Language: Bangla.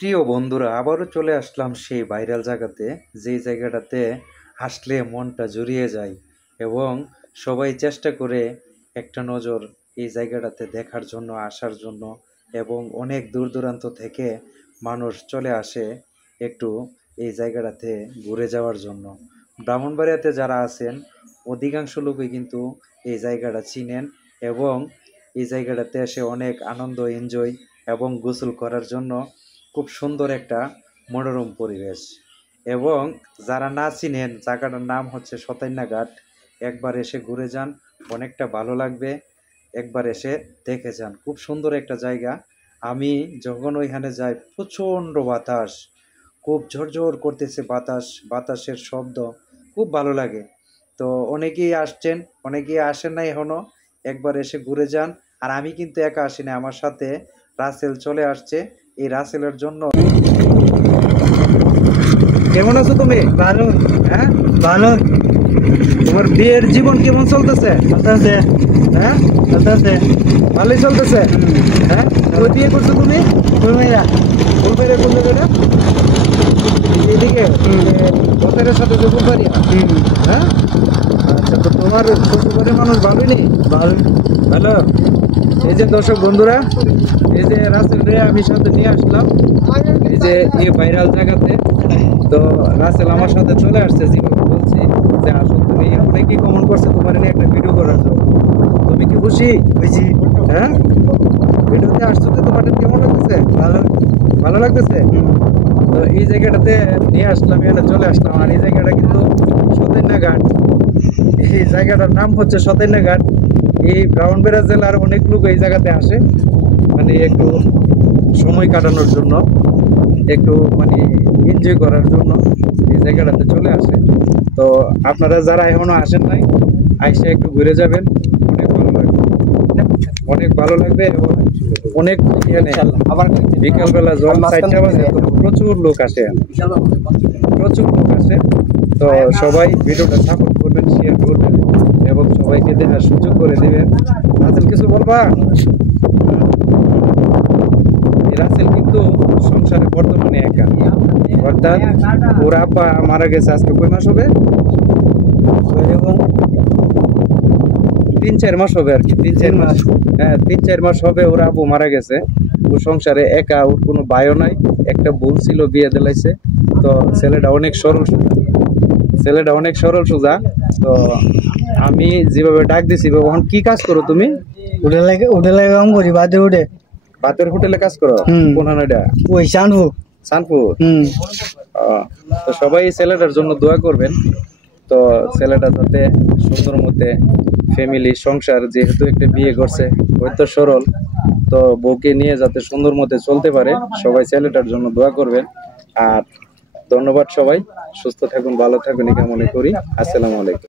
প্রিয় বন্ধুরা, আবারও চলে আসলাম সেই ভাইরাল জায়গাতে, যেই জায়গাটাতে আসলে মনটা জুড়িয়ে যায় এবং সবাই চেষ্টা করে একটা নজর এই জায়গাটাতে দেখার জন্য, আসার জন্য। এবং অনেক দূর দূরান্ত থেকে মানুষ চলে আসে একটু এই জায়গাটাতে ঘুরে যাওয়ার জন্য। ব্রাহ্মণবাড়িয়াতে যারা আছেন অধিকাংশ লোকই কিন্তু এই জায়গাটা চিনেন এবং এই জায়গাটাতে এসে অনেক আনন্দ এনজয় এবং গোসল করার জন্য খুব সুন্দর একটা মনোরম পরিবেশ। এবং যারা না চিনেন, জায়গাটার নাম হচ্ছে শতাইন্যা ঘাট। একবার এসে ঘুরে যান, অনেকটা ভালো লাগবে। একবার এসে দেখে যান, খুব সুন্দর একটা জায়গা। আমি যখন ওইখানে যাই প্রচণ্ড বাতাস, খুব ঝরঝর করতেছে বাতাস, বাতাসের শব্দ খুব ভালো লাগে। তো অনেকেই আসছেন, অনেকেই আসেন না এখনো, একবার এসে ঘুরে যান। আর আমি কিন্তু একা আসি না, আমার সাথে রাসেল চলে আসছে। এই রাসেলের জন্য। কেমন আছো তুমি? ভালো। হ্যাঁ, ভালো তোমার বিয়ের জীবন কেমন চলতেছে? চলতেছে। হ্যাঁ, চলতেছে। ভালোই চলতেছে। হ্যাঁ, কই বিয়ে করছো তুমি? ফুলমাইরা। ফুলবাড়িয়া কোন জায়গাটা? এদিকে বছরের সাথে যে ফুলবাড়িয়া। হ্যাঁ, আচ্ছা। তো তোমার শ্বশুরবাড়ির মানুষ ভালোই নেই? ভালো। হ্যালো, এই যে দর্শক বন্ধুরা, এই যে রাসেল রে আমি সাথে নিয়ে আসলাম এই যে এই ভাইরাল জায়গাতে। তো রাসেল আমার সাথে চলে আসছে, যেভাবে বলছি যে আসো তুমি। অনেকেই কমেন্ট করছে তোমার নিয়ে একটা ভিডিও করার জন্য। তুমি কি খুশি? বুঝি। হ্যাঁ, ভিডিওতে আসছো তো, তোমার কেমন লাগতেছে? ভালো। ভালো লাগতেছে। তো এই জায়গাটাতে নিয়ে আসলাম, এখানে চলে আসলাম। আর এই জায়গাটা কিন্তু শতাইন্যা ঘাট। এই জায়গাটার নাম হচ্ছে শতাইন্যা ঘাট। এই ব্রাহ্মণবাড়িয়া জেলার অনেক লোক এই জায়গাতে আসে, মানে একটু সময় কাটানোর জন্য, একটু মানে এনজয় করার জন্য এই জায়গাটাতে চলে আসে। তো আপনারা যারা এখনো আসেন নাই, আইসে একটু ঘুরে যাবেন, অনেক ভালো লাগবে। অনেক ভালো লাগবে এবং অনেক এখানে আবার বিকালবেলা যখন 4টা বাজে তো প্রচুর লোক আসে, প্রচুর লোক আসে। তো সবাই ভিডিওটা সাপোর্ট করবেন, শেয়ার করবেন এবং সবাইকে দেখার সুযোগ করে দিবেন। রাসেল কিছু বলবা? এই রাসেল কিন্তু সংসারে বর্তমানে একা, অর্থাৎ ওর আব্বা মারা গেছে আজকে কয় মাস হবে? এবং 3-4 মাস হবে আর কি, 3-4 মাস। হ্যাঁ, 3-4 মাস হবে ওর আব্বু মারা গেছে। ও সংসারে একা, ওর কোনো ভাইও নাই। একটা বোন ছিল, বিয়ে দিলাইছে। তো ছেলেটা অনেক সরল সোজা, ছেলেটা অনেক সরল সোজা। তো আমি যেভাবে ডাক দিছি, এখন কি কাজ করো তুমি? উঠে লাগে কাম করি, বাদে উঠে। ভাতের হোটেলে কাজ করো? কোন হানাটা? ওই চানবো। সানপুর। তো সবাই এই ছেলেটার জন্য দোয়া করবেন। তো ছেলেটা যাতে সুন্দর মতে ফ্যামিলি সংসার, যেহেতু একটা বিয়ে করছে, ওই তো সরল, তো বউকে নিয়ে যাতে সুন্দর মতে চলতে পারে, সবাই ছেলেটার জন্য দোয়া করবেন। আর ধন্যবাদ সবাই, সুস্থ থাকুন, ভালো থাকুন, এই কামনা করি। আসসালামু আলাইকুম।